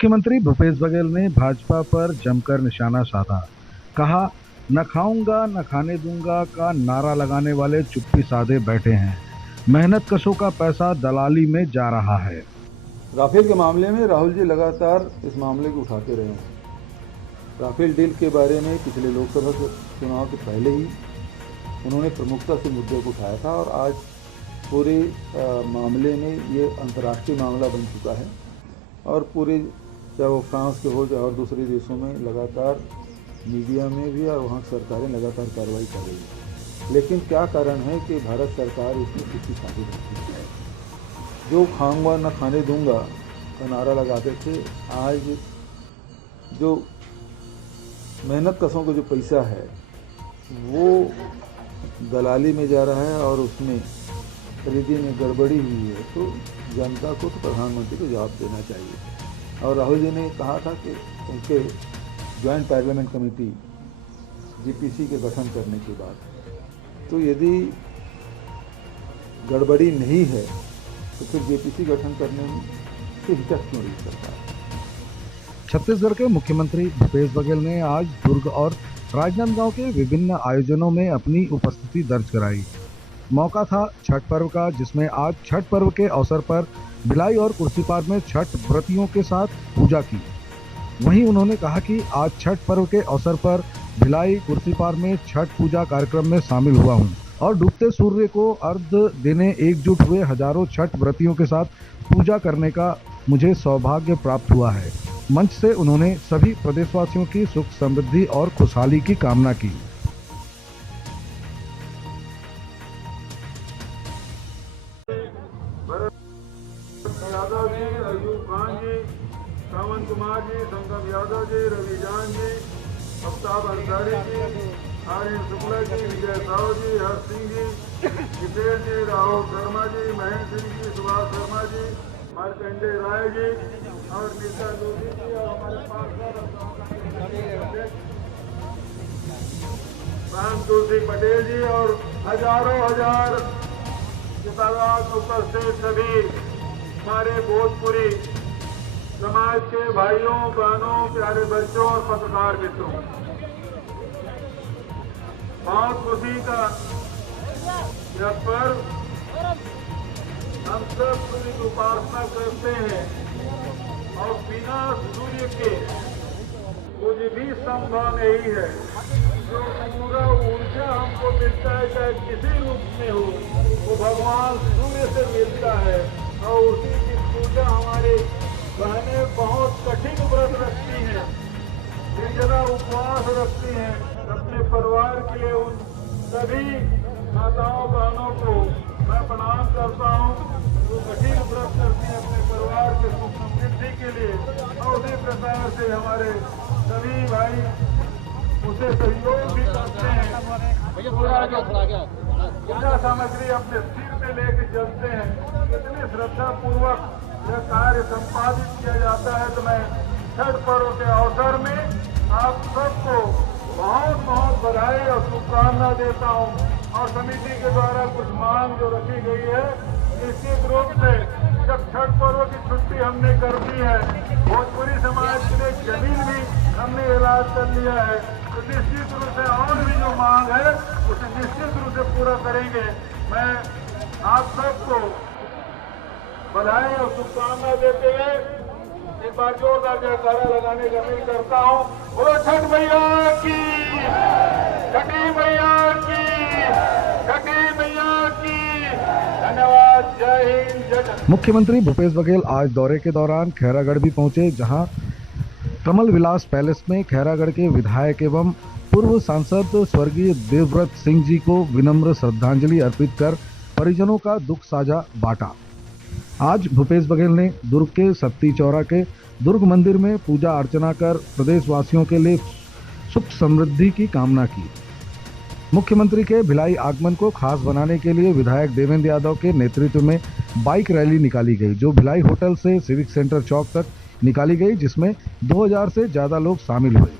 मुख्यमंत्री भूपेश बघेल ने भाजपा पर जमकर निशाना साधा। कहा, न खाऊंगा न खाने दूंगा का नारा लगाने वाले चुप्पी साधे बैठे हैं। मेहनत कशों का पैसा दलाली में जा रहा है। राफेल के मामले में राहुल जी लगातार इस मामले को उठाते रहे हैं। राफेल डील के बारे में पिछले लोकसभा चुनाव के पहले ही उन्होंने प्रमुखता से मुद्दे को उठाया था और आज पूरे मामले में ये अंतर्राष्ट्रीय मामला बन चुका है और पूरे चाहे वो फ्रांस के हो चाहे और दूसरे देशों में लगातार मीडिया में भी और वहाँ सरकारें लगातार कार्रवाई कर रही है। लेकिन क्या कारण है कि भारत सरकार इसमें किसी शादी रखती है। जो खाऊंगा न खाने दूंगा का नारा लगाते थे, आज जो मेहनत कशों का जो पैसा है वो दलाली में जा रहा है और उसमें खरीदी में गड़बड़ी हुई है, तो जनता को तो प्रधानमंत्री को जवाब देना चाहिए। और राहुल जी ने कहा था कि उनके ज्वाइंट पार्लियामेंट कमेटी जीपीसी के गठन करने के बाद तो यदि गड़बड़ी नहीं है तो फिर जेपीसी गठन करने में से हिचक क्यों रही सरकार। छत्तीसगढ़ के मुख्यमंत्री भूपेश बघेल ने आज दुर्ग और राजनांदगांव के विभिन्न आयोजनों में अपनी उपस्थिति दर्ज कराई। मौका था छठ पर्व का, जिसमें आज छठ पर्व के अवसर पर भिलाई और कुर्सीपार में छठ व्रतियों के साथ पूजा की। वहीं उन्होंने कहा कि आज छठ पर्व के अवसर पर भिलाई कुर्सीपार में छठ पूजा कार्यक्रम में शामिल हुआ हूं और डूबते सूर्य को अर्घ्य देने एकजुट हुए हजारों छठ व्रतियों के साथ पूजा करने का मुझे सौभाग्य प्राप्त हुआ है। मंच से उन्होंने सभी प्रदेशवासियों की सुख समृद्धि और खुशहाली की कामना की। यादव जी, अयूब खान जी, श्रवण कुमार जी, संगम यादव जी, रवि जान जी, अफ्ताब अंसारी जी, आर्यन शुक्ला जी, विजय साहू जी, हर्ष सिंह जी, जितेश जी, राहुल शर्मा जी, महेंद्र सिंह जी, सुभाष शर्मा जी, मार्कंडेय राय जी और नीता जोशी जी और हमारे राम तुलसी पटेल जी और हजारों हजार किताबात उपस्थित सभी हमारे भोजपुरी समाज के भाइयों बहनों प्यारे बच्चों और पत्रकार मित्रों, बहुत खुशी का यह पर्व हम सब सूर्य की उपासना करते हैं और बिना सूर्य के कुछ भी संभव नहीं है। जो पूरा ऊर्जा हमको मिलता है चाहे किसी रूप में हो वो भगवान सूर्य से मिलता है और उसी की पूजा हमारे बहनें बहुत कठिन व्रत रखती हैं, निर्जला उपवास रखती हैं। अपने परिवार के लिए उन सभी माताओं बहनों को मैं प्रणाम करता हूँ जो कठिन व्रत करती हैं अपने परिवार के सुख समृद्धि के लिए और उसी प्रकार से हमारे सभी भाई उसे सहयोग भी करते हैं। पूजा सामग्री अपने सिर में लेके चलते हैं। कितनी श्रद्धा पूर्वक यह कार्य संपादित किया जाता है। तो मैं छठ पर्व के अवसर में आप सबको बहुत बहुत बधाई और शुभकामना देता हूँ और समिति के द्वारा कुछ मांग जो रखी गई है निश्चित रूप से जब छठ पर्व की छुट्टी हमने कर दी है, भोजपुरी समाज के लिए जमीन भी हमने ऐलान कर लिया है, तो निश्चित रूप से और भी जो मांग है उसे निश्चित रूप से पूरा करेंगे। मैं आप सबको बधाई और शुभकामना देते हुए एक बार जोरदार जयकारा लगाने का अपील करता हूँ। बोलो छठ मैया की, छठी मैया की, छठी मैया की। धन्यवाद। जय हिंद, जय भारत। मुख्यमंत्री भूपेश बघेल आज दौरे के दौरान खैरागढ़ भी पहुंचे, जहां कमल विलास पैलेस में खैरागढ़ के विधायक एवं पूर्व सांसद स्वर्गीय देवव्रत सिंह जी को विनम्र श्रद्धांजलि अर्पित कर परिजनों का दुख साझा बांटा। आज भूपेश बघेल ने दुर्ग के सत्ती चौरा के दुर्ग मंदिर में पूजा अर्चना कर प्रदेशवासियों के लिए सुख समृद्धि की कामना की। मुख्यमंत्री के भिलाई आगमन को खास बनाने के लिए विधायक देवेंद्र यादव के नेतृत्व में बाइक रैली निकाली गई, जो भिलाई होटल से सिविक सेंटर चौक तक निकाली गई, जिसमें 2000 से ज्यादा लोग शामिल हुए।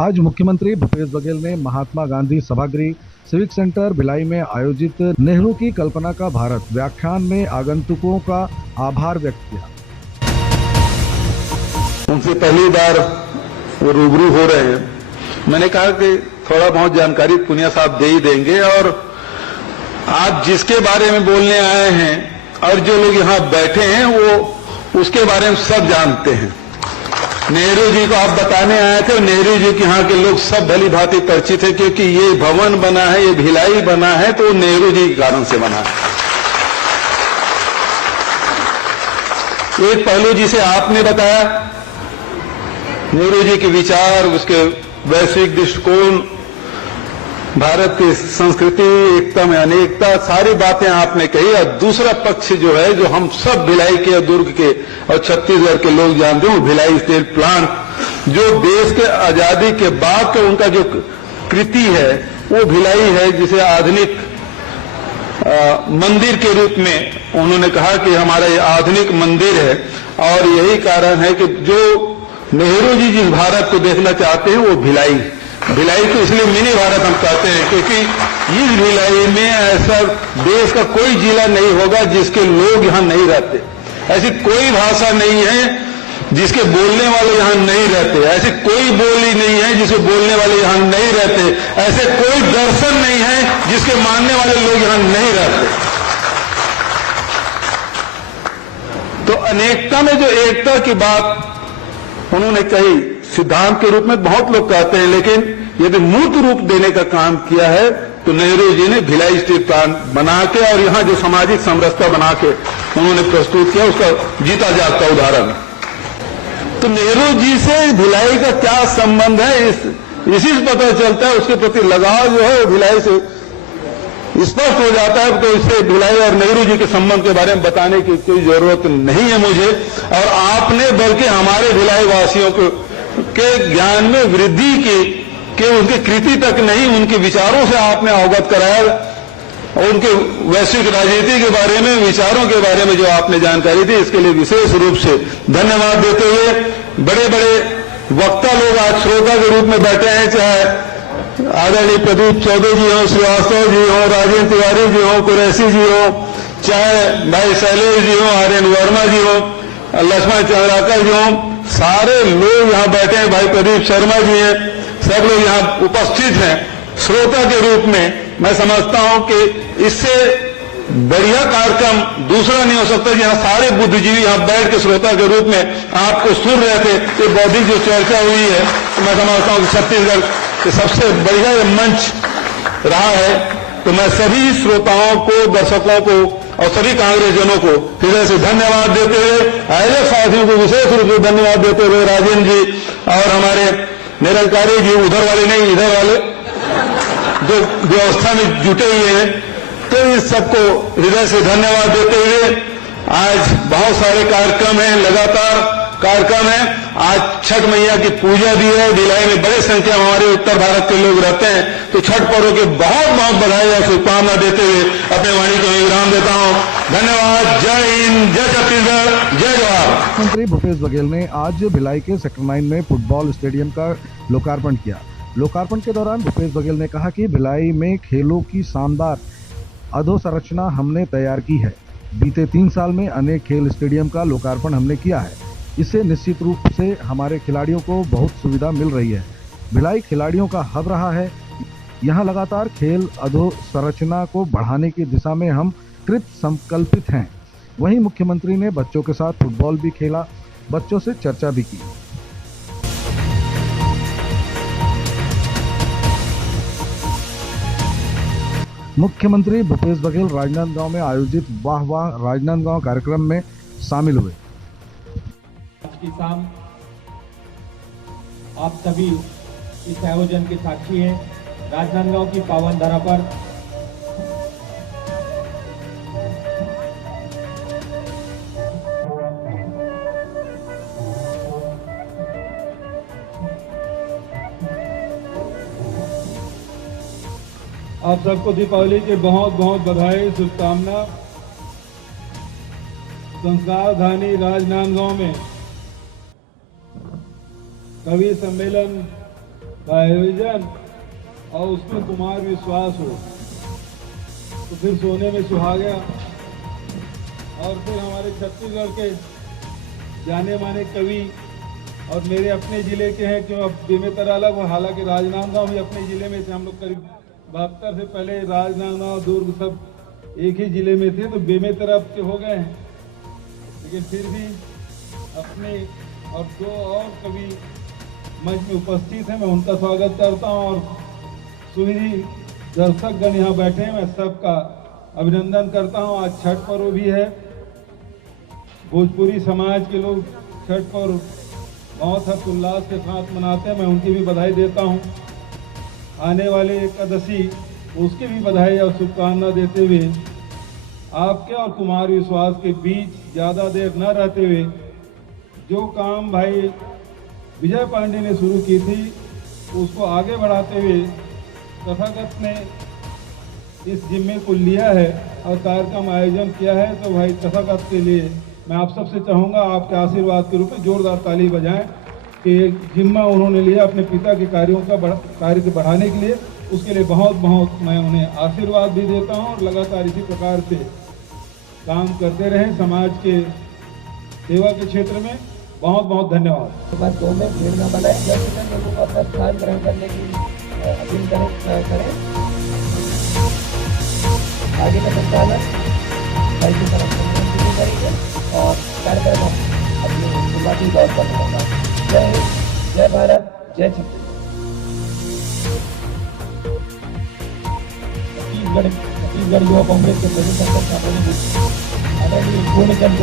आज मुख्यमंत्री भूपेश बघेल ने महात्मा गांधी सभागृह सिविक सेंटर भिलाई में आयोजित नेहरू की कल्पना का भारत व्याख्यान में आगंतुकों का आभार व्यक्त किया। उनसे पहली बार वो रूबरू हो रहे हैं। मैंने कहा कि थोड़ा बहुत जानकारी पुनिया साहब दे ही देंगे, और आप जिसके बारे में बोलने आए हैं और जो लोग यहाँ बैठे हैं वो उसके बारे में सब जानते हैं। नेहरू जी को आप बताने आए थे, नेहरू जी के यहाँ के लोग सब भली भांति परिचित है, क्योंकि ये भवन बना है, ये भिलाई बना है तो नेहरू जी के कारण से बना है। एक पहलू जिसे आपने बताया, नेहरू जी के विचार, उसके वैश्विक दृष्टिकोण, भारत की संस्कृति, एकता में अनेकता, सारी बातें आपने कही। और दूसरा पक्ष जो है, जो हम सब भिलाई के, दुर्ग के और छत्तीसगढ़ के लोग जानते हैं, भिलाई स्टील प्लांट, जो देश के आजादी के बाद का उनका जो कृति है वो भिलाई है, जिसे आधुनिक मंदिर के रूप में उन्होंने कहा कि हमारा ये आधुनिक मंदिर है। और यही कारण है कि जो नेहरू जी जिस भारत को देखना चाहते हैं वो भिलाई को इसलिए मिनी भारत हम कहते हैं, क्योंकि इस भिलाई में ऐसा देश का कोई जिला नहीं होगा जिसके लोग यहां नहीं रहते। ऐसी कोई भाषा नहीं है जिसके बोलने वाले यहां नहीं रहते। ऐसी कोई बोली नहीं है जिसके बोलने वाले यहां नहीं रहते। ऐसे कोई दर्शन नहीं है जिसके मानने वाले लोग यहां नहीं रहते। तो अनेकता में जो एकता की बात उन्होंने कही, सिद्धांत के रूप में बहुत लोग कहते हैं, लेकिन यदि मूर्त रूप देने का काम किया है तो नेहरू जी ने भिलाई स्टील प्लांट बना के और यहां जो सामाजिक समरसता बना के उन्होंने प्रस्तुत किया, उसका जीता जागता उदाहरण। तो नेहरू जी से भिलाई का क्या संबंध है, इसी से पता चलता है। उसके प्रति लगाव जो है भिलाई से स्पष्ट हो जाता है। तो इससे भिलाई और नेहरू जी के संबंध के बारे में बताने की कोई जरूरत नहीं है मुझे, और आपने बल्कि हमारे भिलाई वासियों के ज्ञान में वृद्धि की, कि उनकी कृति तक नहीं, उनके विचारों से आपने अवगत कराया, और उनके वैश्विक राजनीति के बारे में, विचारों के बारे में जो आपने जानकारी दी, इसके लिए विशेष रूप से धन्यवाद देते हुए, बड़े बड़े वक्ता लोग आज श्रोता के रूप में बैठे हैं, चाहे आदरणीय प्रदीप चौधरी जी हो, श्रीवास्तव जी हो, राजेंद्र तिवारी जी हो, कुरैशी जी हो, चाहे भाई शैलेश जी हो, आर्यन वर्मा जी हो, लक्ष्मण चंद्राकर जी हो, सारे लोग यहाँ बैठे हैं, भाई प्रदीप शर्मा जी हैं, सब लोग यहाँ उपस्थित हैं श्रोता के रूप में। मैं समझता हूं कि इससे बढ़िया कार्यक्रम दूसरा नहीं हो सकता, जहां सारे बुद्धिजीवी यहां बैठ के श्रोता के रूप में आपको सुन रहे थे। ये बौद्धिक जो चर्चा हुई है, तो मैं समझता हूं कि छत्तीसगढ़ के सबसे बढ़िया ये मंच रहा है। तो मैं सभी श्रोताओं को, दर्शकों को और सभी कांग्रेसजनों को हृदय से धन्यवाद देते हुए, ऐसे साथियों को विशेष रूप से धन्यवाद देते हुए, राजेंद्र जी और हमारे निरंकारी जी, उधर वाले नहीं इधर वाले, जो व्यवस्था में जुटे हुए हैं, तो इस सबको हृदय से धन्यवाद देते हुए, आज बहुत सारे कार्यक्रम हैं, लगातार कार्यक्रम है। आज छठ मैया की पूजा भी है। भिलाई में बड़ी संख्या में हमारे उत्तर भारत के लोग रहते हैं, तो छठ पर्व के बहुत बहुत बधाई और शुभकामना देते हुए अपने वाणी को विराम देता हूं। धन्यवाद। जय हिंद, जय छत्तीसगढ़, जय जवाहर। मुख्यमंत्री भूपेश बघेल ने आज भिलाई के सेक्टर 9 में फुटबॉल स्टेडियम का लोकार्पण किया। लोकार्पण के दौरान भूपेश बघेल ने कहा कि भिलाई में खेलों की शानदार अधोसंरचना हमने तैयार की है। बीते 3 साल में अनेक खेल स्टेडियम का लोकार्पण हमने किया है। इससे निश्चित रूप से हमारे खिलाड़ियों को बहुत सुविधा मिल रही है। भिलाई खिलाड़ियों का हब रहा है। यहाँ लगातार खेल अधोसंरचना को बढ़ाने की दिशा में हम कृत संकल्पित हैं। वहीं मुख्यमंत्री ने बच्चों के साथ फुटबॉल भी खेला, बच्चों से चर्चा भी की। मुख्यमंत्री भूपेश बघेल राजनांदगांव में आयोजित वाह वाह राजनांदगांव कार्यक्रम में शामिल हुए। आज की शाम आप सभी इस आयोजन के साक्षी हैं। राजनांदगांव की पावन धरा पर आप सबको दीपावली की बहुत बहुत बधाई, शुभकामना। संस्कार धानी राजनांदगांव में कवि सम्मेलन का आयोजन और उसमें कुमार विश्वास हो तो फिर सोने में सुहागा। और फिर हमारे छत्तीसगढ़ के जाने माने कवि और मेरे अपने ज़िले के हैं, क्यों अब बेमेतरा अलग, हालांकि राजनांदगांव भी अपने ज़िले में थे। हम लोग करीब 72 से पहले राजनांदगांव दुर्ग सब एक ही ज़िले में थे, तो बेमेतरा के हो गए हैं, लेकिन फिर भी अपने और दो और कवि मंच में उपस्थित हैं, मैं उनका स्वागत करता हूं। और सुधी दर्शकगण यहाँ बैठे हैं, मैं सबका अभिनंदन करता हूं। आज छठ पर्व भी है, भोजपुरी समाज के लोग छठ पर्व बहुत हर्षोल्लास के साथ मनाते हैं, मैं उनकी भी बधाई देता हूं। आने वाले एकादशी उसकी भी बधाई और शुभकामना देते हुए आपके और कुमार विश्वास के बीच ज़्यादा देर न रहते हुए जो काम भाई विजय पांडे ने शुरू की थी उसको आगे बढ़ाते हुए तथागत ने इस जिम्मे को लिया है और कार्यक्रम आयोजन किया है, तो भाई तथागत के लिए मैं आप सबसे चाहूँगा आपके आशीर्वाद के रूप में जोरदार ताली बजाएं कि जिम्मा उन्होंने लिया अपने पिता के कार्य के बढ़ाने के लिए। उसके लिए बहुत बहुत मैं उन्हें आशीर्वाद भी देता हूँ और लगातार इसी प्रकार से काम करते रहें समाज के सेवा के क्षेत्र में। बहुत बहुत धन्यवाद। बात दो में भीड़ न बनाए, जल्द से जल्द लोगों को अपना स्थान ग्रहण करने की अपील करें। आगे का संचालन भाई की तरफ से करेंगे और कार्यक्रम अपने शुरुआती दौर पर होगा। जय हिंद, जय भारत, जय छत्तीसगढ़ युवा कांग्रेस के प्रदेश अध्यक्ष आदरणीय पूर्णचंद